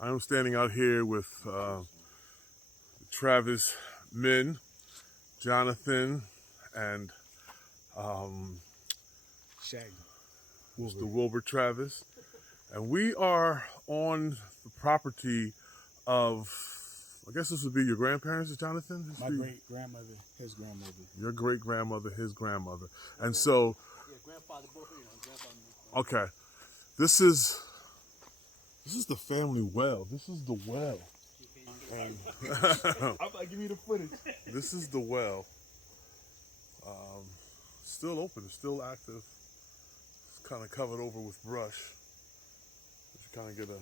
I'm standing out here with Travis Min, Jonathan, and Shaggy. Mr. Wilbur Travis. And we are on the property of, I guess this would be your grandparents, Jonathan? My great-grandmother, his grandmother. Your great-grandmother, his grandmother. And so, grandfather, both of grandfather. okay, this is the family well. This is the well. And I'm like, give me the footage. this is the well. Still open, it's still active. It's kind of covered over with brush. But you kind of get a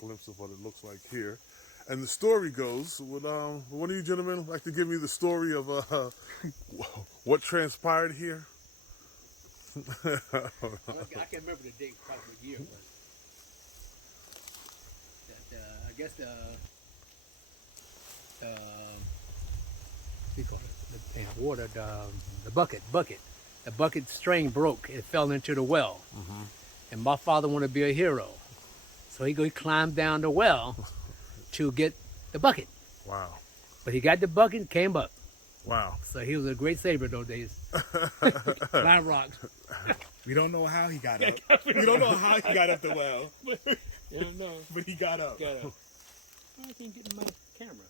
glimpse of what it looks like here. And the story goes, would one of you gentlemen like to give me the story of what transpired here? I can't remember the date, probably a year, but I guess the what do you call it? The water, the bucket string broke. It fell into the well, and my father wanted to be a hero, so he climbed down the well to get the bucket. Wow. But he got the bucket and came up. Wow. So he was a great saver those days. Climb rocks. We don't know how he got up. We don't know how he got up the well. You don't know. But he got up. I can't get my camera.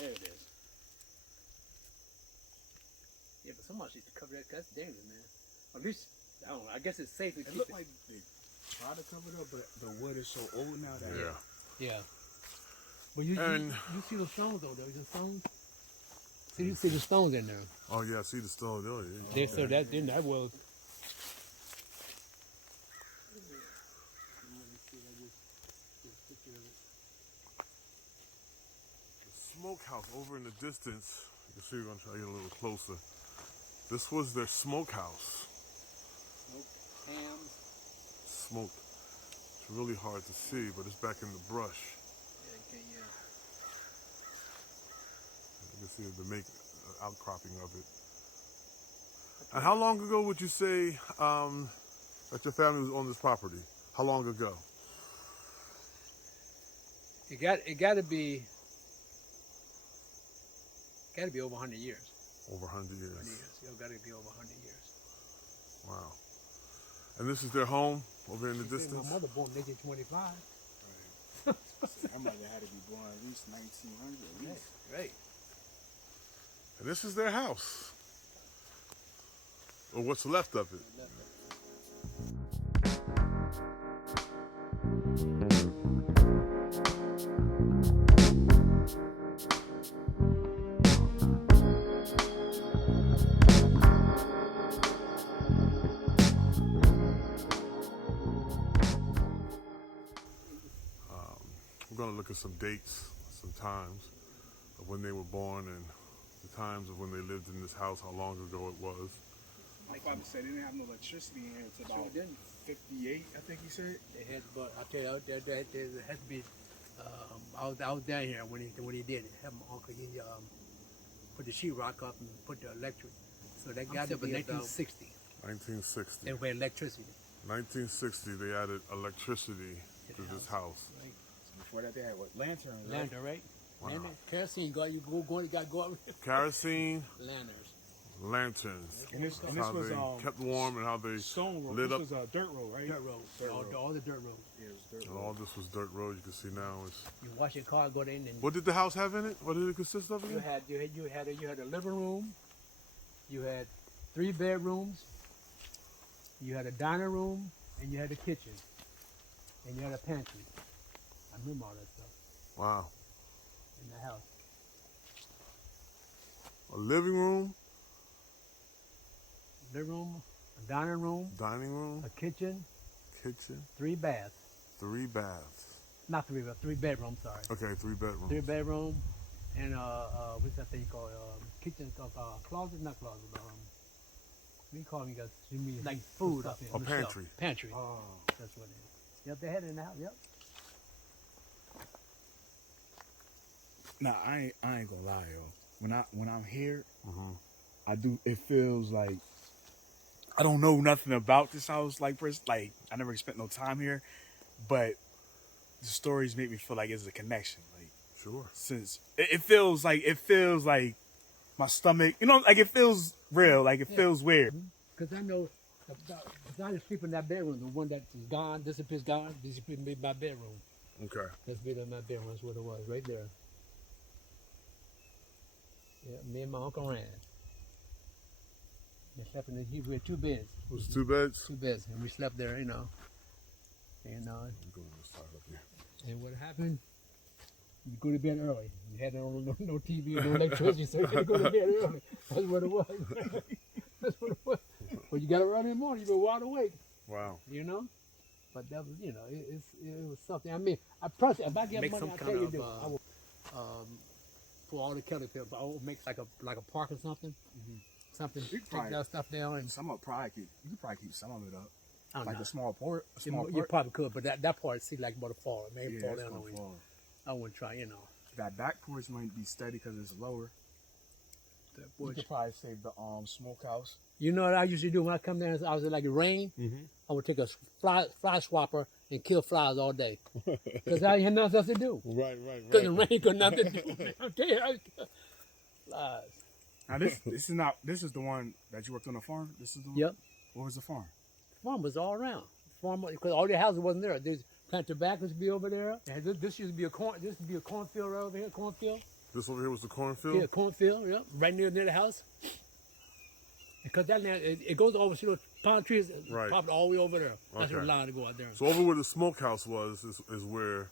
There it is. Yeah, but somebody used to cover that. That's dangerous, man. At least, I don't know. I guess it's safe to It keep looked it. like they tried to cover it up, but the wood is so old now that Yeah. But you see the stones, though. There's the stones. See, you see the stones in there. Oh yeah, see the stone. Oh, yeah. They so that then that was. Smokehouse over in the distance. You can see, we're gonna try to get a little closer. This was their smokehouse. Hams. Smoke. It's really hard to see, but it's back in the brush. Yeah. You can see the outcropping of it. And how long ago would you say that your family was on this property? How long ago? It got to be over 100 years. Over 100 years. 100 years. It got to be over 100 years. Wow. And this is their home over in the distance? My mother born 1925. Right. So my mother had to be born at least 1900 at least. Right. And this is their house. Or what's left of it. We're going to look at some dates, some times of when they were born and the times of when they lived in this house, how long ago it was. My father said they didn't have no electricity in here until about 58, I think he said. They had, but I tell you, there had to be. I was down here when he did it. Had my uncle put the sheetrock up and put the electric. So that got to be 1960. 1960. They had electricity. 1960, they added electricity to this house. Right. Before that, they had what? Lanterns. Right? Lantern, right? Wow. Lantern. Kerosene. Got to go up. Kerosene, Lanterns. lanterns. And this How was they kept warm and how they stone road. lit This up. was a dirt road, right? Dirt road. All the dirt roads. Yeah, it was dirt And road. all this was dirt road. You can see now is. You wash your car, go in, and What did the house have in it? What did it consist of you again? had a living room. You had 3 bedrooms. You had a dining room, and you had a kitchen, and you had a pantry. I remember all that stuff Wow. in the house. A living room, Living room, a dining room, dining room, a kitchen, kitchen, 3 baths. 3 baths. Not 3 baths, 3 bedrooms. Sorry, Okay, 3 bedrooms. 3 bedroom, and what's that thing called? Kitchen, closet, not closet. What do you call it? You mean like food up here? A on the shelf. pantry. Pantry. Oh. That's what it is. Yep, they had it in the house. Yep. Nah, I ain't gonna lie, yo. When I'm here, Mhm. I do. It feels like I don't know nothing about this house. Like I never spent no time here, but the stories make me feel like it's a connection. Like Sure. since it feels like my stomach, like it feels real, like it feels weird. Because I know, because I just sleep in that bedroom, the one that is gone, disappears, gone, disappeared in my bedroom. Okay. That's been in my bedroom. That's what it was, right there. Yeah, me and my Uncle Rand. We slept in we had 2 beds. Was it 2 beds? 2 beds, and we slept there, And I'm going this side up here. and what happened? You go to bed early. You had no TV, no electricity, so you had to go to bed early. That's what it was. That's what it was. But you got up early in the morning. You were wide awake. Wow. But that was, it was something. I mean, I personally, if I get Make money, some I kind tell you of, this, I will for all the Kelly pills. I will make like a park or something. Something. You Take probably- that stuff down and Some of probably keep you could probably keep some of it up. I don't Like know. a small port. A You, small you port. probably could, but that part seems like about to fall. It may Yeah, fall it's down gonna on you. fall. I wouldn't try, That back porch might be steady because it's lower. That You porch. could probably save the smokehouse. You know what I usually do when I come there? I was like it rain. I would take a fly swapper and kill flies all day because I had nothing else to do. Right. Because the rain got nothing to do. Man. I'm telling you, flies. Now this is the one that you worked on the farm. This is the one. Yep. What was the farm? Farm was all around. Farm because all the houses wasn't there. There's plant tobacco used to be over there. And this used to be a cornfield right over here. Cornfield. This over here was the cornfield? Yeah, cornfield. Yep, right near the house. Because that land it goes over to those palm trees, Right. popped all the way over there. That's Okay. where the line to go out there. So over where the smokehouse was is where...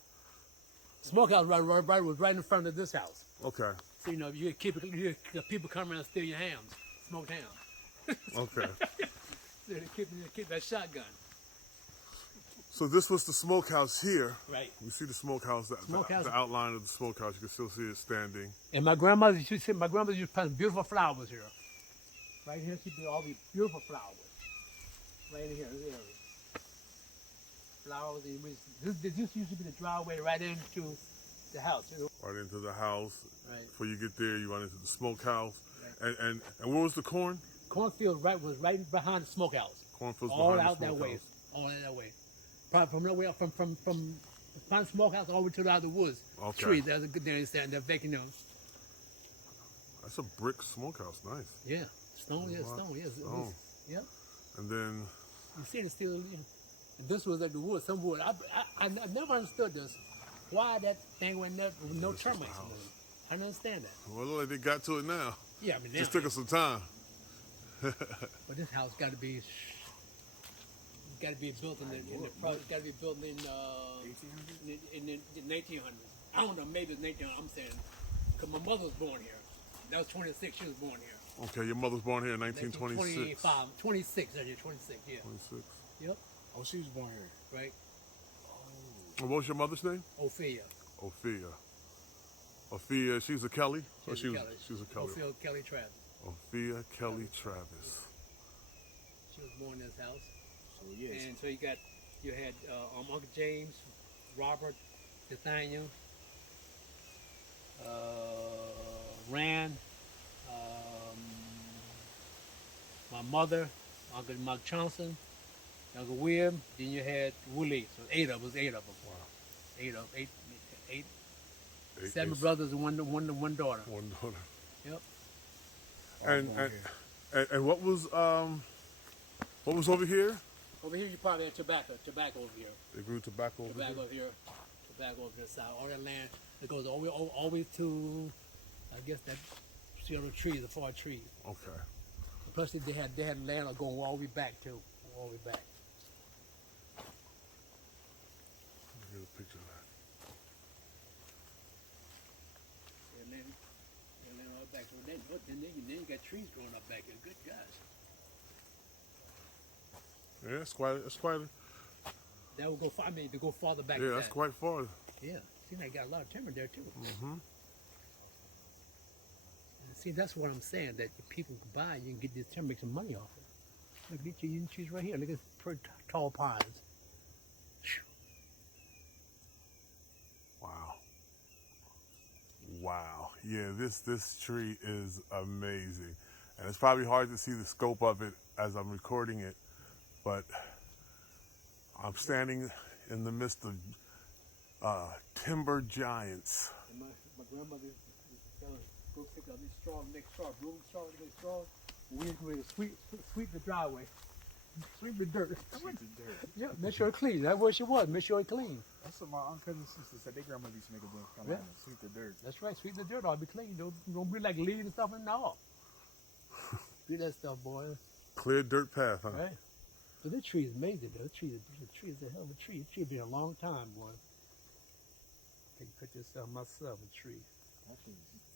Smokehouse was right in front of this house. Okay. So you get people come around and steal your hams, smoked ham. Okay. So they keep that shotgun. So this was the smokehouse here. Right. You see the smokehouse, Smokehouse. the outline of the smokehouse. You can still see it standing. And my grandmother used to plant beautiful flowers here. Right here, she did all these beautiful flowers. Right in here, this area. Flowers. This used to be the driveway right into the house. Right into the house. Right. Before you get there, you run into the smokehouse. And where was the corn? Cornfield was right behind the smokehouse. Cornfield's All behind out the that way. smokehouse. All out that way. Probably from nowhere from the smokehouse all the way to the other woods. Okay. Trees. There's a good there and they're vacant now. That's a brick smokehouse. Nice. Yeah. Stone, yeah, Wow. stone, yes. Stone. Yep. And then You see it still, this was at the wood, some wood. I never understood this. Why that thing went there with no This is the termites? house. I don't understand that. well, they got to it now. Yeah, I mean, Just took us some time. but this house got to be built in got to be built in 1900s. I don't know, maybe it's 1900s. I'm saying, because my mother was born here. That was 26. She was born here. Okay, your mother was born here in 1926. 26. Yeah, 26. Yeah. 26. Yep. Oh, she was born here. Right. And what was your mother's name? Ophelia. Ophia, she's a Kelly? Or She was a Kelly. Ophelia Kelly Travis. Ophia Kelly Travis. She was born in this house. So yes. And so you had Uncle James, Robert, Nathaniel, Rand, my mother, Uncle Mark Johnson, Uncle William. Then you had Willie. So eight of them. Wow. Eight. Eight- 7 eight- brothers and one daughter. One daughter. Yep. And what was over here? Over here you probably had tobacco over here. They grew tobacco over Tobacco here. over here, tobacco over the side. All that land that goes all the way to, I guess that see all the trees, the far trees. Okay. Plus they had land going all the way back too, all the way back. Here's a picture of that. And then all back. So then you got trees growing up back here. Good gosh. Yeah, it's quite. That would go far. I mean, to go farther back. Yeah, than that's that. quite far. Yeah. See, they got a lot of timber there too. Mm-hmm. See, that's what I'm saying. That if people can buy, you can get this timber, make some money off it. Look at these trees right here. Look at pretty tall pines. Phew. Wow. Yeah, this tree is amazing. And it's probably hard to see the scope of it as I'm recording it, but I'm standing in the midst of Timber giants. And my grandmother used to tell us, go pick up these straw, make straw, broom straw, to get straw. We used to sweep the driveway, sweep the dirt. Sweep the dirt. Yeah, make sure it's clean. That's what she was. Make sure it's clean. That's what my uncle and sister said. Their grandmother used to make a book. Come Yeah. on, sweep the dirt. That's right. Sweep the dirt. I'll be clean. Don't be like leaves and stuff in the all. Do that stuff, boy. Clear dirt path, huh? Right. But this tree is amazing, though. The tree is a hell of a tree. The tree been a long time, boy. Take a picture of myself, a tree.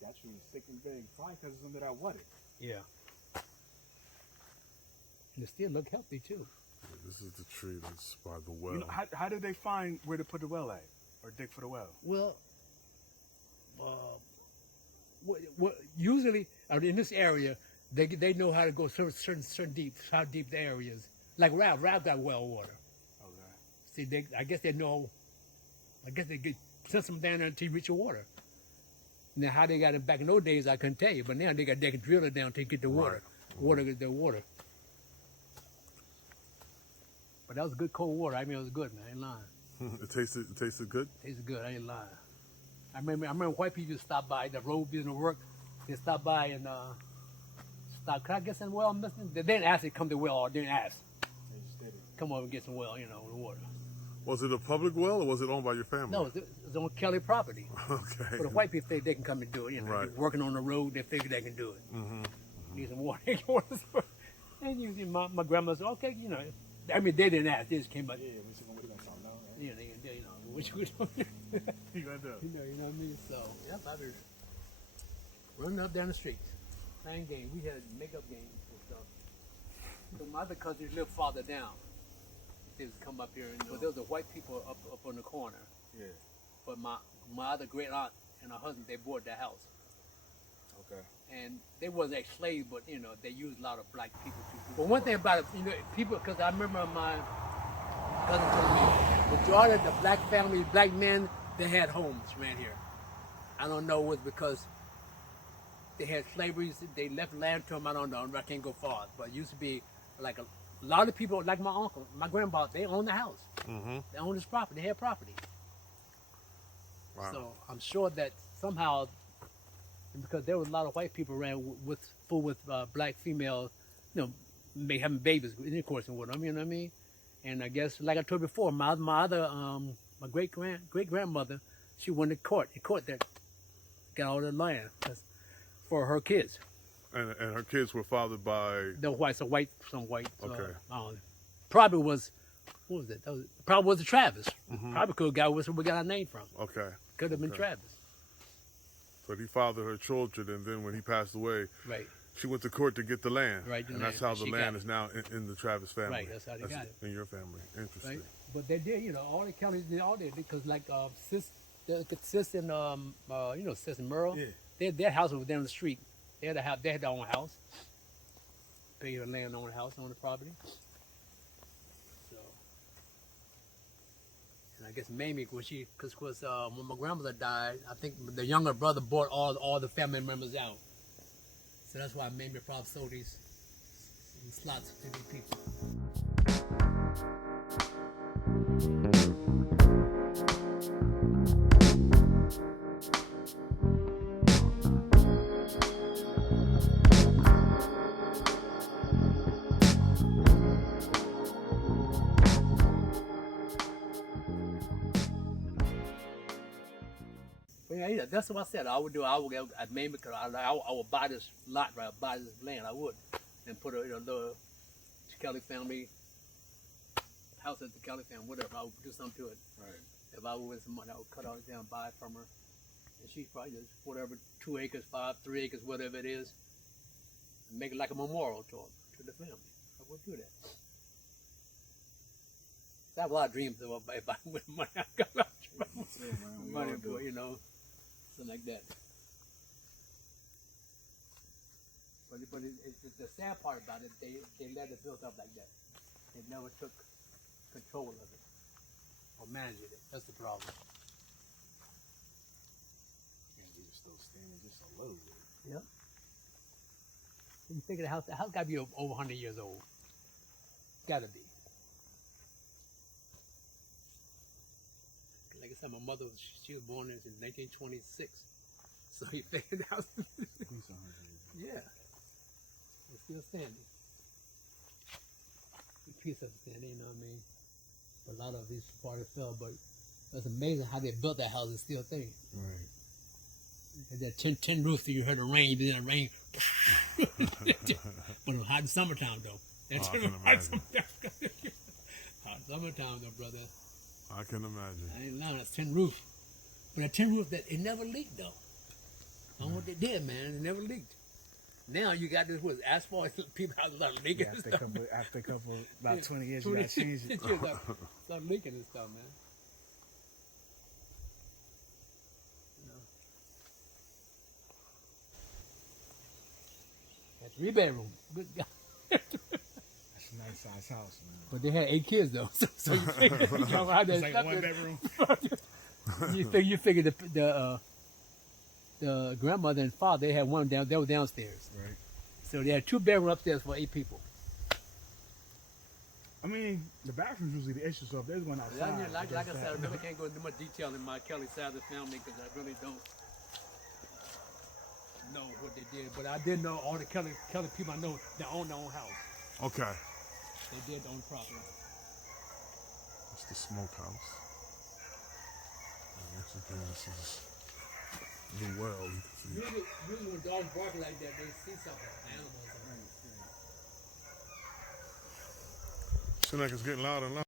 That tree is thick and big. Probably because it's under that water. Yeah. And it still look healthy, too. Yeah, this is the tree that's by the well. You know, how did they find where to put the well at? Or dig for the well? Well, usually in this area, they know how to go certain deep, how deep the area is. Like Ralph got well water. Okay. See, I guess they know. I guess they send them down there until you reach the water. Now, how they got it back in those days, I couldn't tell you. But now they can drill it down to get the water. Right. The water. But that was good cold water. I mean, it was good, man. I ain't lying. It tasted good? Tasted good. I ain't lying. I remember white people stop by the road doing work. They stop by and stop. Can I get some well? They didn't ask to come to the well. Or didn't ask. They just did it. Come over and get some well, the water. Was it a public well or was it owned by your family? No, it was on Kelly property. Okay. But the white people think they can come and do it. Right. You're working on the road, they figure they can do it. Mm-hmm. Need some water. And usually my grandma said, okay, I mean, they didn't ask. They just came up. Yeah, we should go with that song now, right? They what you gonna do? You gonna do? You know what I mean? So, yep, I was running up down the streets, playing games. We had makeup games and stuff. So my other cousins lived farther down. They would come up here, but there was the white people up on the corner. Yeah. But my other great aunt and her husband, they bought the house. Okay. And they wasn't like slaves, but they used a lot of black people too. But one thing about it, people, because I remember my cousin told me, majority of the black families, black men, they had homes around here. I don't know, it was because they had slavery, they left land to them, I don't know, I can't go far. But it used to be like a lot of people, like my uncle, my grandpa, they owned the house. Mm-hmm. They owned this property, they had property. Wow. So I'm sure that somehow, because there was a lot of white people around with black females, having babies, intercourse with them. You know what I mean? And I guess, like I told you before, my great grandmother, she went to court. The court that got all the land for her kids. And her kids were fathered by The white, some white. Okay. Probably was. What was it? Probably was the Travis. Mm-hmm. Probably could have got where we got our name from. Okay. Could have been Okay. Travis. But he fathered her children, and then when he passed away, Right. she went to court to get the land. Right, the and land. that's how the She got land it. is now in the Travis family. Right, that's how they got it. In your family. Interesting. Right? But they did, all the counties did all that because like Sis and Sis and Merle, Yeah. their house was down the street. They had their own house. Paid the land on the house, on the property. So, and I guess Mamie, when my grandmother died, I think the younger brother bought all the family members out. So that's why Mamie probably sold these slots to these people. But yeah, that's what I said. I would maybe because I would buy this lot, right? I'd buy this land. I would, and put the Kelly family house at the Kelly family, whatever. I would do something to it. Right. If I would win some money, I would cut all it down, buy it from her, and she's probably just whatever 2 acres, 3 acres, whatever it is, and make it like a memorial to the family. I would do that. I have a lot of dreams of if I win money. I got a lot of Yeah, man, we money all do. for something like that. But it's the sad part about it. They let it build up like that. They never took control of it or managed it. That's the problem. And we just still standing just a little bit. Yep. You think the house got to be over 100 years old. Got to be. Like I said, my mother, she was born in 1926. So he figured out. Yeah. It's still standing. A piece of it standing, you know what I mean? But a lot of these parts fell, but it's amazing how they built that house. It's still a thing. Right. And that tin roof, you heard the rain, then the rain. But it was hot in summertime, though. That's I can imagine. Hot summertime, though, brother. I can imagine. I ain't lying, that's tin roof. But that tin roof, it never leaked, though. I don't know what they did, man. It never leaked. Now you got this, what, asphalt, people have start leaking Yeah, and after stuff. a couple, about 20 years, you gotta change it. Start leaking and stuff, man. You know. That's 3 bedrooms. Good God. That's a nice size house, man. But they had 8 kids though, so you figure how that It's like a stuff 1 is. bedroom. You figure the grandmother and father, they had one down, they were downstairs. Right. So they had 2 bedrooms upstairs for 8 people. I mean, the bathroom's usually the issue, so if there's one outside. Like I said, I really can't go into much detail in my Kelly side of the family because I really don't know what they did. But I did know all the Kelly people I know that own their own house. Okay. They did own property. It's the smokehouse. And once again, this is the well. You can see. Usually when dogs bark like that, they see something, animals. Seems like it's getting louder and louder.